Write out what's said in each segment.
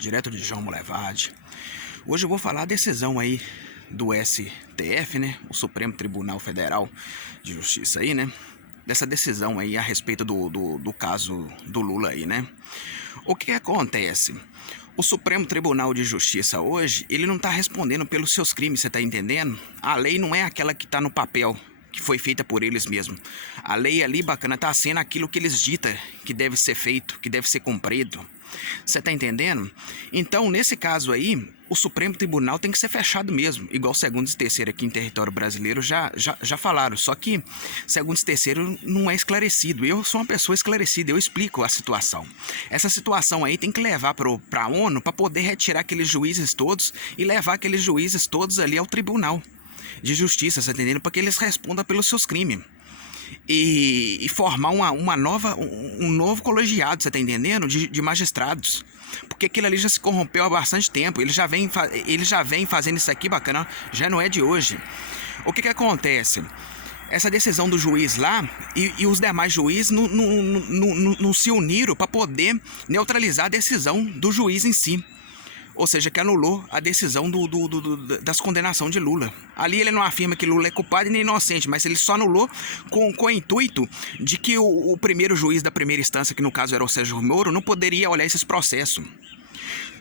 direto de João Molevade. Hoje eu vou falar a decisão aí do STF, né? O Supremo Tribunal Federal de Justiça aí, né? Dessa decisão aí a respeito do caso do Lula aí, né? O que acontece? O Supremo Tribunal de Justiça hoje, ele não tá respondendo pelos seus crimes, você tá entendendo? A lei não é aquela que tá no papel, que foi feita por eles mesmos. A lei ali, bacana, tá sendo aquilo que eles ditam que deve ser feito, que deve ser cumprido. Você tá entendendo? Então, nesse caso aí, o Supremo Tribunal tem que ser fechado mesmo, igual segundo e terceiro aqui em território brasileiro já falaram, só que segundo e terceiro não é esclarecido. Eu sou uma pessoa esclarecida, eu explico a situação. Essa situação aí tem que levar para a ONU para poder retirar aqueles juízes todos e levar aqueles juízes todos ali ao Tribunal de Justiça, você tá entendendo? Para que eles respondam pelos seus crimes. E formar um novo colegiado, você tá entendendo? De magistrados. Porque aquilo ali já se corrompeu há bastante tempo. Ele já vem fazendo isso aqui, bacana, já não é de hoje. O que acontece? Essa decisão do juiz lá e os demais juízes não se uniram para poder neutralizar a decisão do juiz em si. Ou seja, que anulou a decisão das condenações de Lula. Ali ele não afirma que Lula é culpado e nem inocente, mas ele só anulou com o intuito de que o primeiro juiz da primeira instância, que no caso era o Sérgio Moro, não poderia olhar esses processos.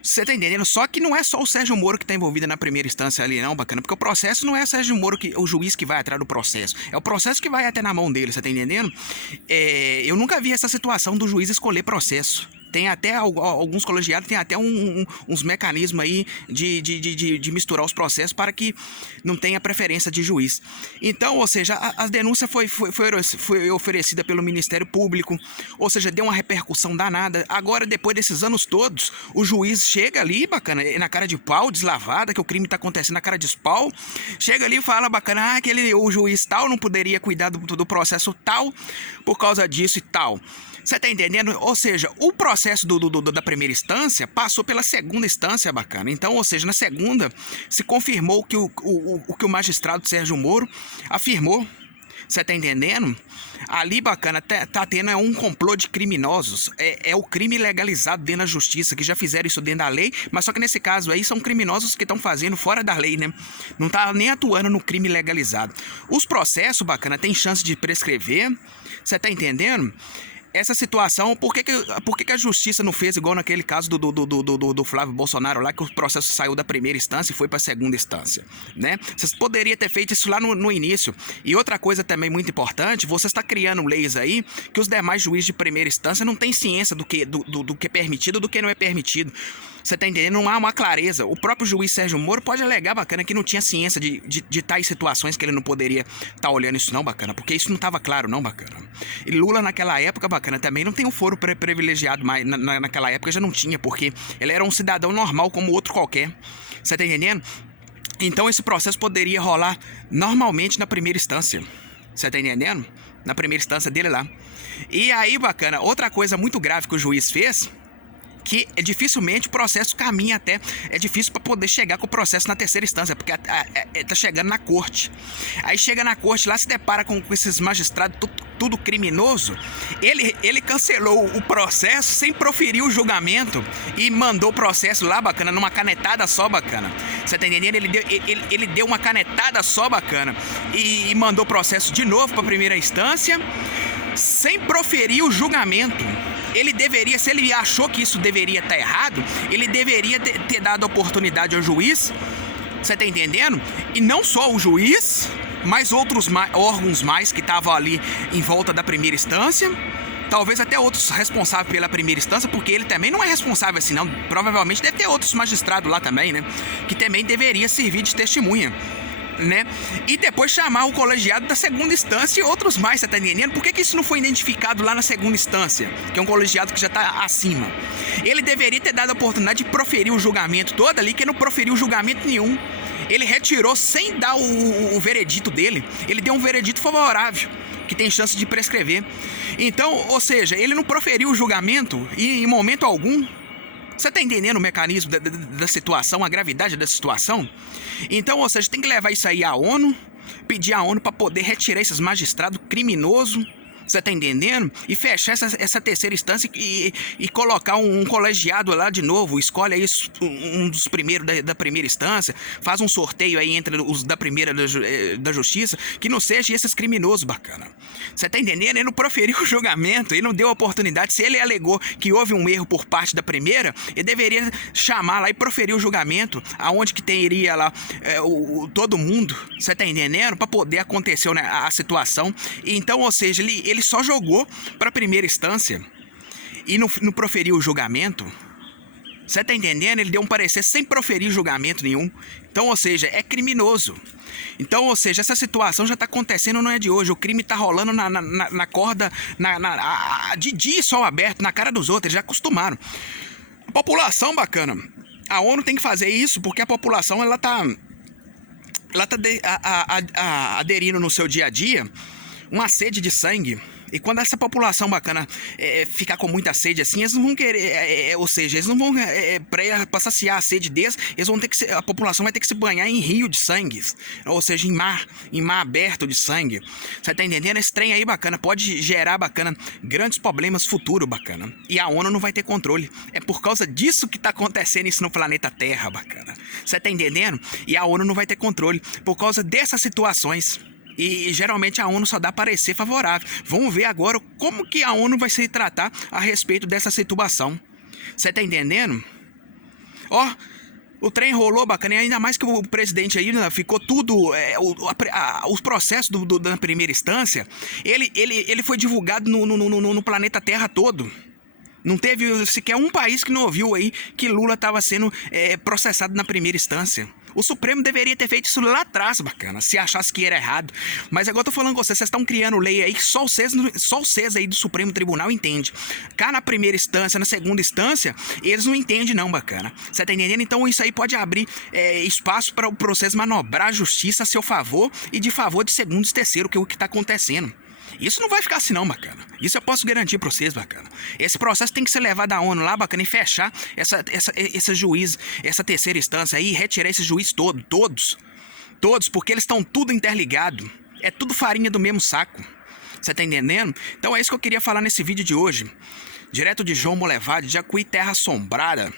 Você tá entendendo? Só que não é só o Sérgio Moro que tá envolvido na primeira instância ali, não, bacana. Porque o processo não é o Sérgio Moro, o juiz que vai atrás do processo. É o processo que vai até na mão dele, você tá entendendo? Eu nunca vi essa situação do juiz escolher processo. Tem até alguns colegiados, tem até uns mecanismos aí de misturar os processos para que não tenha preferência de juiz. Então, ou seja, a denúncia foi oferecida pelo Ministério Público, ou seja, deu uma repercussão danada. Agora, depois desses anos todos, o juiz chega ali, bacana, na cara de pau, deslavada, que o crime está acontecendo na cara de pau, chega ali e fala, bacana, o juiz tal não poderia cuidar do processo tal por causa disso e tal. Você tá entendendo? Ou seja, o processo da primeira instância passou pela segunda instância, bacana. Então, ou seja, na segunda se confirmou que o que o magistrado Sérgio Moro afirmou. Você tá entendendo? Ali, bacana, tá tendo um complô de criminosos. É o crime legalizado dentro da justiça, que já fizeram isso dentro da lei, mas só que nesse caso aí são criminosos que estão fazendo fora da lei, né? Não tá nem atuando no crime legalizado. Os processos, bacana, tem chance de prescrever. Você tá entendendo? Essa situação, por que a justiça não fez igual naquele caso do Flávio Bolsonaro lá, que o processo saiu da primeira instância e foi para a segunda instância, né? Vocês poderiam ter feito isso lá no início. E outra coisa também muito importante, você está criando leis aí que os demais juízes de primeira instância não têm ciência do que é permitido e do que não é permitido. Você tá entendendo? Não há uma clareza. O próprio juiz Sérgio Moro pode alegar, bacana, que não tinha ciência de tais situações, que ele não poderia estar olhando isso não, bacana, porque isso não estava claro não, bacana. E Lula naquela época, bacana, também não tem um foro privilegiado, mas naquela época já não tinha, porque ele era um cidadão normal como outro qualquer. Você tá entendendo? Então esse processo poderia rolar normalmente na primeira instância. Você tá entendendo? Na primeira instância dele lá. E aí, bacana, outra coisa muito grave que o juiz fez, que dificilmente o processo caminha até... É difícil para poder chegar com o processo na terceira instância, porque tá chegando na corte. Aí chega na corte lá, se depara com esses magistrados tudo criminoso. Ele cancelou o processo sem proferir o julgamento e mandou o processo lá, bacana, numa canetada só, bacana. Você tá entendendo? Ele deu uma canetada só, bacana, e mandou o processo de novo para a primeira instância sem proferir o julgamento. Ele deveria, se ele achou que isso deveria estar errado, ele deveria ter dado oportunidade ao juiz, você tá entendendo? E não só o juiz, mas outros órgãos mais que estavam ali em volta da primeira instância, talvez até outros responsáveis pela primeira instância, porque ele também não é responsável assim não, provavelmente deve ter outros magistrados lá também, né, que também deveria servir de testemunha, né? E depois chamar o colegiado da segunda instância e outros mais, você tá entendendo? Por que isso não foi identificado lá na segunda instância, que é um colegiado que já tá acima? Ele deveria ter dado a oportunidade de proferir o julgamento todo ali, que não proferiu julgamento nenhum. Ele retirou sem dar o veredito dele. Ele deu um veredito favorável, que tem chance de prescrever. Então, ou seja, ele não proferiu o julgamento e em momento algum. Você tá entendendo o mecanismo da situação, a gravidade da situação? Então, ou seja, tem que levar isso aí à ONU, pedir à ONU para poder retirar esses magistrados criminosos Você tá entendendo? E fechar essa terceira instância e colocar um colegiado lá de novo. Escolhe aí um dos primeiros da primeira instância. Faz um sorteio aí entre os da primeira da justiça. Que não seja esses criminosos, bacana. Você tá entendendo? Ele não proferiu o julgamento. Ele não deu oportunidade. Se ele alegou que houve um erro por parte da primeira, ele deveria chamar lá e proferir o julgamento. Aonde que teria lá todo mundo. Você tá entendendo? Pra poder acontecer, né, a situação. Então, ou seja, ele só jogou para a primeira instância e não proferiu o julgamento. Você tá entendendo? Ele deu um parecer sem proferir julgamento nenhum. Então, ou seja, é criminoso. Então, ou seja, essa situação já tá acontecendo, não é de hoje. O crime tá rolando na corda, de dia e sol aberto, na cara dos outros. Eles já acostumaram. A população, bacana. A ONU tem que fazer isso porque a população, ela tá aderindo no seu dia a dia uma sede de sangue. E quando essa população bacana ficar com muita sede assim, eles não vão querer, ou seja, eles não vão para saciar a sede deles, eles vão ter que a população vai ter que se banhar em rio de sangue, ou seja, em mar aberto de sangue. Você tá entendendo? Esse trem aí bacana pode gerar bacana grandes problemas futuro bacana. E a ONU não vai ter controle. É por causa disso que tá acontecendo isso no planeta Terra, bacana. Você tá entendendo? E a ONU não vai ter controle por causa dessas situações. E geralmente a ONU só dá parecer favorável. Vamos ver agora como que a ONU vai se tratar a respeito dessa situação. Você tá entendendo? Ó, o trem rolou bacana, e ainda mais que o presidente aí, né, ficou tudo... os processos da primeira instância, ele foi divulgado no planeta Terra todo. Não teve sequer um país que não ouviu aí que Lula estava sendo processado na primeira instância. O Supremo deveria ter feito isso lá atrás, bacana, se achasse que era errado. Mas agora eu tô falando com vocês estão criando lei aí que só vocês aí do Supremo Tribunal entendem. Cá na primeira instância, na segunda instância, eles não entendem não, bacana. Você tá entendendo? Então isso aí pode abrir espaço para o processo manobrar a justiça a seu favor e de favor de segundo e terceiro, que é o que tá acontecendo. Isso não vai ficar assim não, bacana. Isso eu posso garantir pra vocês, bacana. Esse processo tem que ser levado à ONU lá, bacana, e fechar esse juiz, essa terceira instância aí, e retirar esse juiz todos, porque eles estão tudo interligado. É tudo farinha do mesmo saco. Você tá entendendo? Então é isso que eu queria falar nesse vídeo de hoje. Direto de João Molevade, de Jacuí, Terra Assombrada.